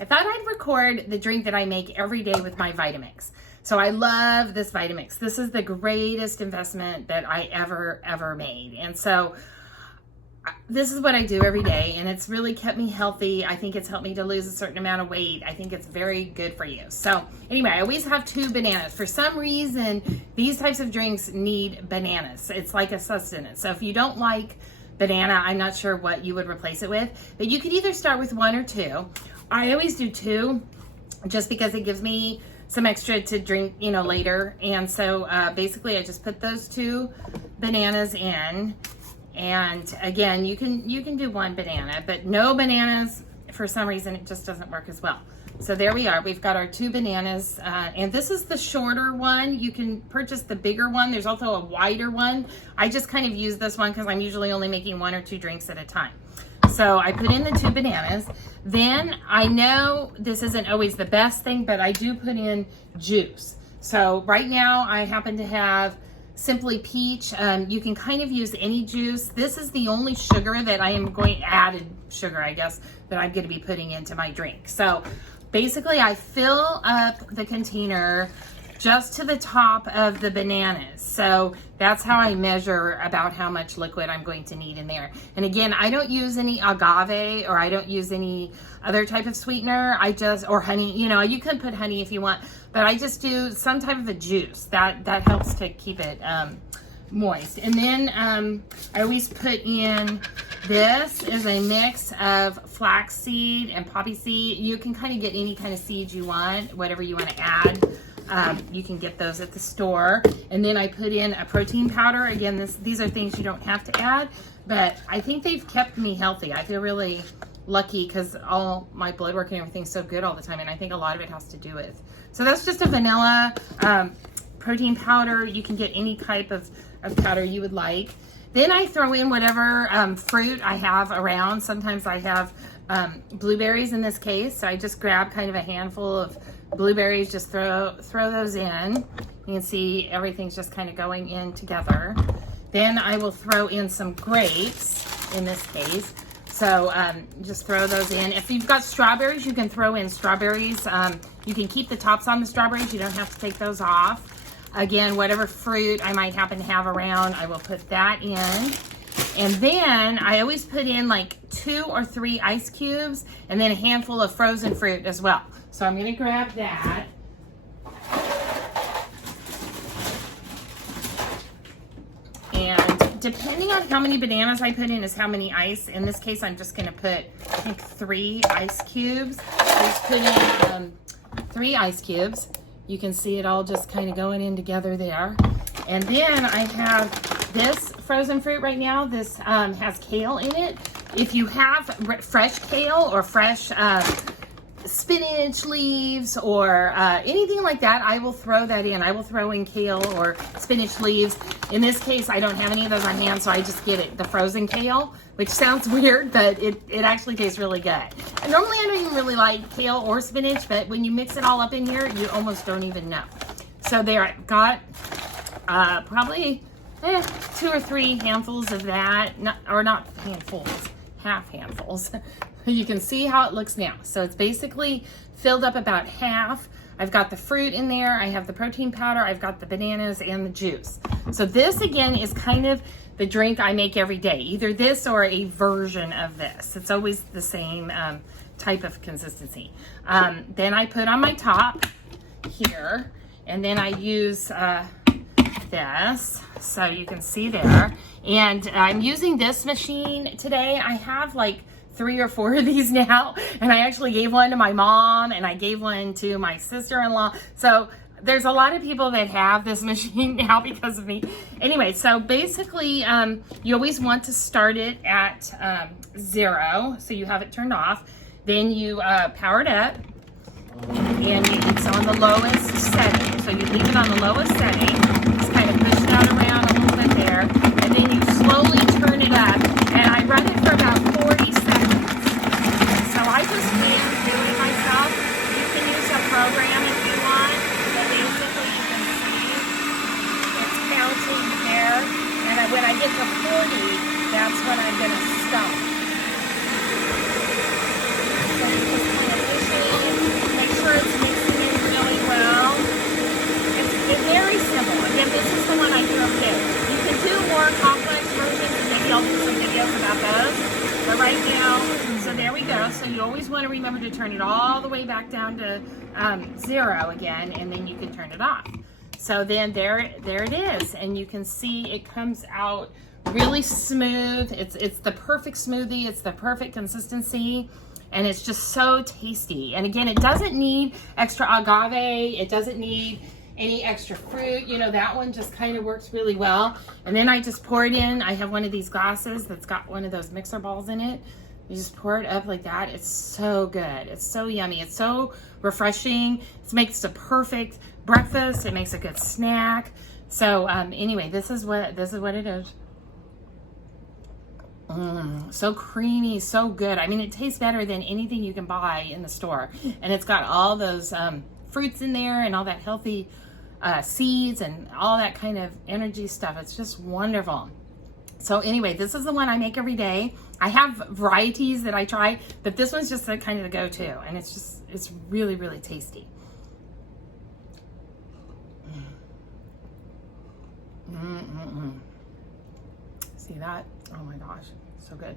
I thought I'd record the drink that I make every day with my Vitamix. So I love this Vitamix. This is the greatest investment that I ever made. And so this is what I do every day, and it's really kept me healthy. I think it's helped me to lose a certain amount of weight. I think it's very good for you. So anyway, I always have 2 bananas. For some reason, these types of drinks need bananas. It's like a sustenance. So if you don't like banana, I'm not sure what you would replace it with, but you could either start with 1 or 2. I always do 2 just because it gives me some extra to drink, later. And so basically I just put those 2 bananas in. And again, you can do 1 banana, but no bananas, for some reason, it just doesn't work as well. So there we are. We've got our 2 bananas, and this is the shorter one. You can purchase the bigger one. There's also a wider one. I just kind of use this one because I'm usually only making 1 or 2 drinks at a time. So I put in the 2 bananas. Then I know this isn't always the best thing, but I do put in juice. So right now I happen to have Simply Peach. You can kind of use any juice. This is the only sugar that I am added sugar, I guess, that I'm going to be putting into my drink. So basically I fill up the container just to the top of the bananas. So that's how I measure about how much liquid I'm going to need in there. And again, I don't use any agave, or I don't use any other type of sweetener. Or honey, you could put honey if you want, but I just do some type of a juice that helps to keep it moist. And then I always put in, this is a mix of flaxseed and poppy seed. You can kind of get any kind of seeds you want, whatever you want to add. You can get those at the store. And then I put in a protein powder. Again, these are things you don't have to add, but I think they've kept me healthy. I feel really lucky because all my blood work and everything's so good all the time, and I think a lot of it has to do with. So that's just a vanilla protein powder. You can get any type of powder you would like. Then I throw in whatever fruit I have around. Sometimes I have blueberries in this case, so I just grab kind of a handful of blueberries, just throw those in. You can see everything's just kind of going in together. Then I will throw in some grapes in this case. So just throw those in. If you've got strawberries, you can throw in strawberries. You can keep the tops on the strawberries. You don't have to take those off. Again, whatever fruit I might happen to have around, I will put that in. And then I always put in like 2 or 3 ice cubes, and then a handful of frozen fruit as well. So I'm gonna grab that. And depending on how many bananas I put in is how many ice. In this case, I'm just gonna put, I think, 3 ice cubes. Just put in 3 ice cubes. You can see it all just kind of going in together there. And then I have this frozen fruit right now. This has kale in it. If you have fresh kale or fresh spinach leaves or anything like that, I will throw that in. I will throw in kale or spinach leaves. In this case, I don't have any of those on hand, so I just get the frozen kale, which sounds weird, but it actually tastes really good. And normally I don't even really like kale or spinach, but when you mix it all up in here, you almost don't even know. So there, I've got probably 2 or 3 handfuls of that, not handfuls, half handfuls. You can see how it looks now. So it's basically filled up about half. I've got the fruit in there. I have the protein powder. I've got the bananas and the juice. So this again is kind of the drink I make every day. Either this or a version of this. It's always the same type of consistency. Then I put on my top here, and then I use this, so you can see there. And I'm using this machine today. I have like 3 or 4 of these now, and I actually gave one to my mom, and I gave one to my sister-in-law. So there's a lot of people that have this machine now because of me. Anyway, so basically you always want to start it at 0, so you have it turned off. Then you power it up, and it's on the lowest setting. So you leave it on the lowest setting, just kind of push it out around a little bit there, and then you slowly turn it up, and I run it for about 40 seconds. So I just do it myself. You can use a program if you want, but basically you can see it's counting there, and when I get to 40, that's when I'm going to stop. So you just kind of push it remember to turn it all the way back down to 0 again, and then you can turn it off. So then there it is, and you can see it comes out really smooth. It's the perfect smoothie. It's the perfect consistency, and it's just so tasty. And again, it doesn't need extra agave. It doesn't need any extra fruit. You know, that one just kind of works really well. And then I just pour it in. I have one of these glasses that's got one of those mixer balls in it. You just pour it up like that. It's so good. It's so yummy. It's so refreshing. It makes the perfect breakfast. It makes a good snack. So anyway, this is what it is. So creamy, so good. I mean, it tastes better than anything you can buy in the store. And it's got all those fruits in there and all that healthy seeds and all that kind of energy stuff. It's just wonderful. So anyway, this is the one I make every day. I have varieties that I try, but this one's just the kind of the go-to, and it's really, really tasty. See that? Oh my gosh, so good.